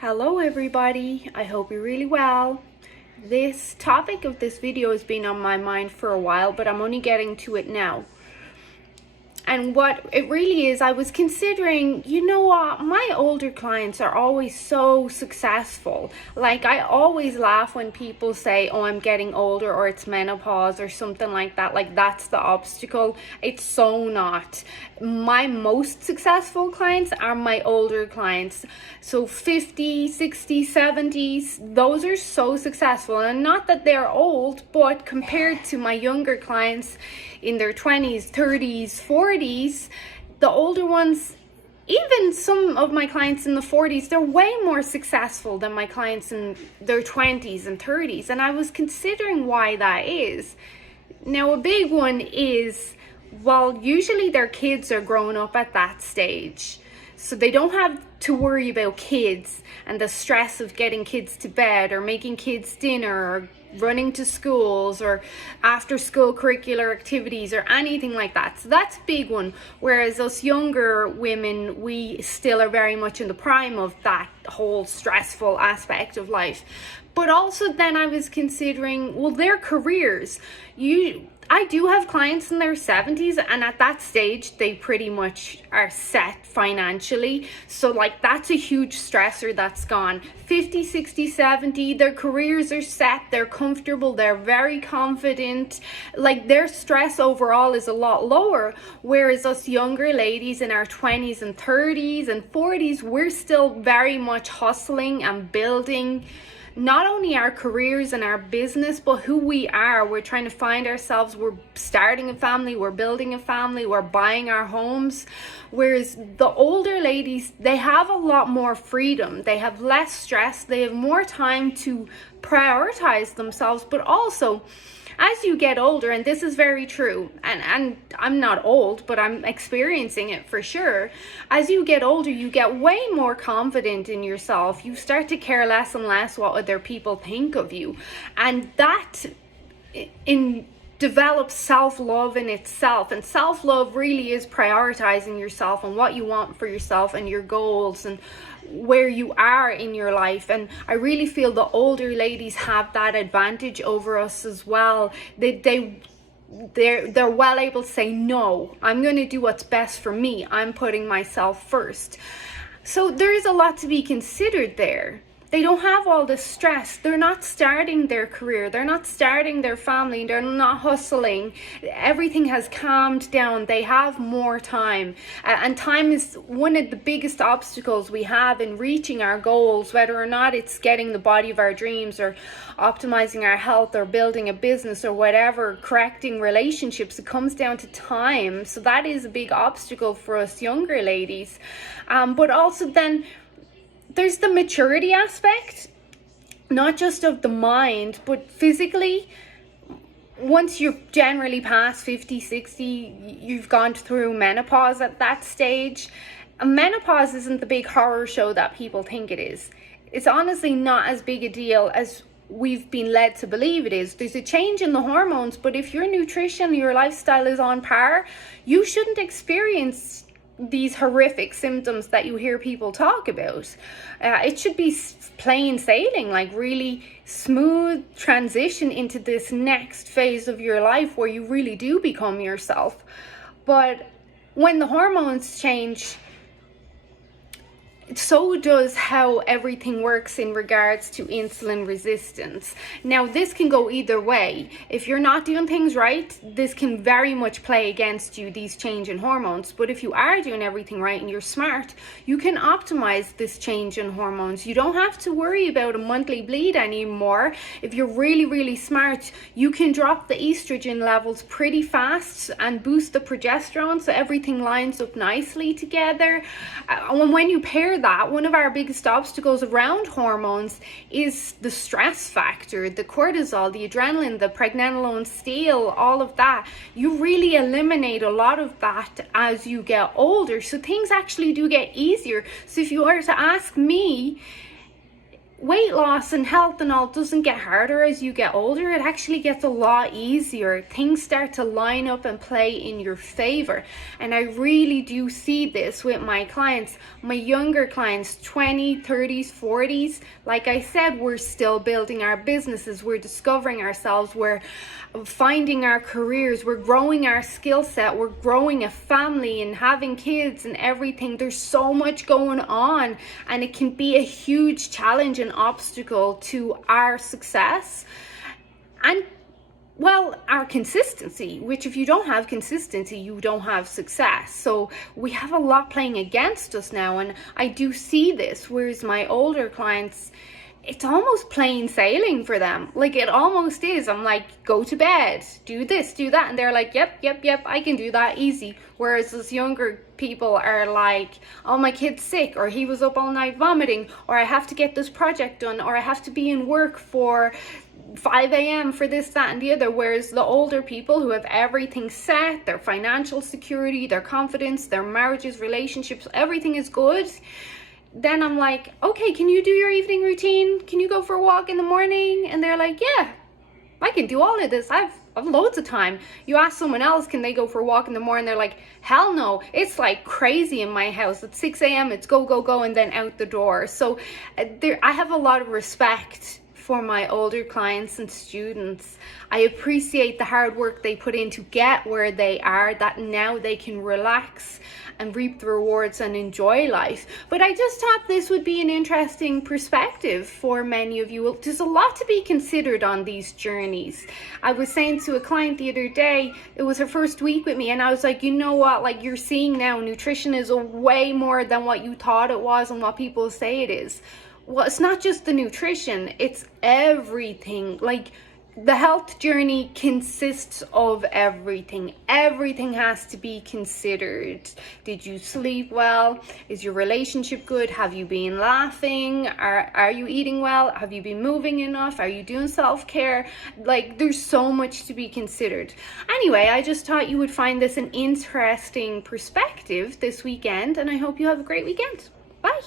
Hello everybody, I hope you're really well. This topic of this video has been on my mind for a while, but I'm only getting to it now. And what it really is, I was considering, you know what, my older clients are always so successful. Like, I always laugh when people say, oh, I'm getting older, or it's menopause or something like that. Like, that's the obstacle. It's so not. My most successful clients are my older clients. So 50, 60, 70s, those are so successful. And not that they're old, but compared to my younger clients in their 20s, 30s, 40s, the older ones, even some of my clients in the 40s, they're way more successful than my clients in their 20s and 30s. And I was considering why that is. Now, a big one is, well, usually their kids are growing up at that stage. So they don't have to worry about kids and the stress of getting kids to bed or making kids dinner or running to schools or after school curricular activities or anything like that. So that's a big one. Whereas us younger women, we still are very much in the prime of that whole stressful aspect of life. But also then I was considering, well, their careers. I do have clients in their 70s, and at that stage they pretty much are set financially, so like that's a huge stressor that's gone. 50, 60, 70, their careers are set, they're comfortable, they're very confident, like their stress overall is a lot lower. Whereas us younger ladies in our 20s and 30s and 40s, we're still very much hustling and building not only our careers and our business, but who we are. We're trying to find ourselves. We're starting a family, we're building a family, we're buying our homes. Whereas the older ladies, they have a lot more freedom, they have less stress, they have more time to prioritize themselves. But also, as you get older, and this is very true, and I'm not old, but I'm experiencing it for sure. As you get older, you get way more confident in yourself. You start to care less and less what other people think of you. And that develops self-love in itself. And self-love really is prioritizing yourself and what you want for yourself and your goals and where you are in your life. And I really feel the older ladies have that advantage over us as well. They're well able to say, no, I'm going to do what's best for me. I'm putting myself first. So there is a lot to be considered there. They don't have all this stress. They're not starting their career. They're not starting their family. They're not hustling. Everything has calmed down. They have more time. And time is one of the biggest obstacles we have in reaching our goals, whether or not it's getting the body of our dreams or optimizing our health or building a business or whatever, correcting relationships. It comes down to time. So that is a big obstacle for us younger ladies. But also then, there's the maturity aspect, not just of the mind, but physically. Once you're generally past 50, 60, you've gone through menopause at that stage. And menopause isn't the big horror show that people think it is. It's honestly not as big a deal as we've been led to believe it is. There's a change in the hormones, but if your nutrition, your lifestyle is on par, you shouldn't experience these horrific symptoms that you hear people talk about. It should be plain sailing, like really smooth transition into this next phase of your life where you really do become yourself. But when the hormones change, so does how everything works in regards to insulin resistance. Now, this can go either way. If you're not doing things right, this can very much play against you, these change in hormones. But if you are doing everything right and you're smart, you can optimize this change in hormones. You don't have to worry about a monthly bleed anymore. If you're really, really smart, you can drop the estrogen levels pretty fast and boost the progesterone so everything lines up nicely together. And when you pair that, one of our biggest obstacles around hormones is the stress factor, the cortisol, the adrenaline, the pregnenolone, steal, all of that. You really eliminate a lot of that as you get older, so things actually do get easier. So if you were to ask me, weight loss and health and all doesn't get harder as you get older. It actually gets a lot easier. Things start to line up and play in your favor. And I really do see this with my clients, my younger clients, 20s, 30s, 40s. Like I said, we're still building our businesses, we're discovering ourselves, we're finding our careers, we're growing our skill set, we're growing a family and having kids and everything. There's so much going on, and it can be a huge challenge and obstacle to our success and, well, our consistency, which if you don't have consistency, you don't have success. So we have a lot playing against us now, and I do see this, whereas my older clients, it's almost plain sailing for them. Like, it almost is. I'm like, go to bed, do this, do that. And they're like, yep, I can do that easy. Whereas those younger people are like, oh, my kid's sick, or he was up all night vomiting, or I have to get this project done, or I have to be in work for 5 a.m. for this, that, and the other. Whereas the older people who have everything set, their financial security, their confidence, their marriages, relationships, everything is good. Then I'm like, okay, can you do your evening routine? Can you go for a walk in the morning? And they're like, yeah, I can do all of this. I've loads of time. You ask someone else, can they go for a walk in the morning? They're like, hell no. It's like crazy in my house. At 6 a.m. it's go, go, go, and then out the door. So I have a lot of respect for my older clients and students. I appreciate the hard work they put in to get where they are, that now they can relax and reap the rewards and enjoy life. But I just thought this would be an interesting perspective for many of you. There's a lot to be considered on these journeys. I was saying to a client the other day, it was her first week with me, and I was like, you know what, like, you're seeing now, nutrition is a way more than what you thought it was and what people say it is. Well, it's not just the nutrition, it's everything. Like, the health journey consists of everything. Everything has to be considered. Did you sleep well? Is your relationship good? Have you been laughing? Are you eating well? Have you been moving enough? Are you doing self-care? Like, there's so much to be considered. Anyway, I just thought you would find this an interesting perspective this weekend, and I hope you have a great weekend. Bye.